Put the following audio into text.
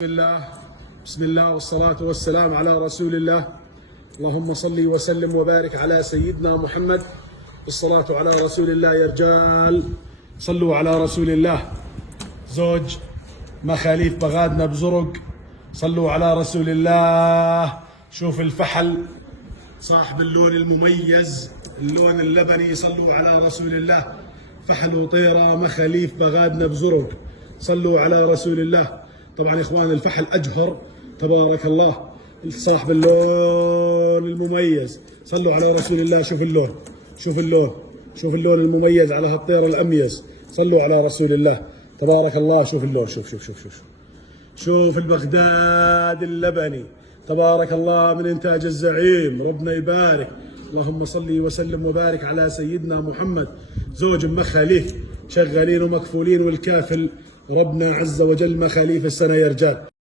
بسم الله والصلاة والسلام على رسول الله. اللهم صل وسلم وبارك على سيدنا محمد. الصلاة على رسول الله. يا رجال صلوا على رسول الله. زوج مخاليف بغادنا بزرق، صلوا على رسول الله. شوف الفحل صاحب اللون المميز، اللون اللبني، صلوا على رسول الله. فحل وطيرة مخاليف بغادنا بزرق، صلوا على رسول الله. طبعا يا اخوان الفحل اجهر، تبارك الله، صاحب اللون المميز، صلوا على رسول الله. شوف اللون، شوف اللون، شوف اللون المميز على هالطير الاميز، صلوا على رسول الله، تبارك الله. شوف اللون، شوف شوف شوف شوف شوف البغداد اللبني، تبارك الله، من انتاج الزعيم، ربنا يبارك. اللهم صل وسلم وبارك على سيدنا محمد. زوج مخاليف شغالين ومكفولين، والكافل ربنا عز وجل مخاليف السنة يا رجال.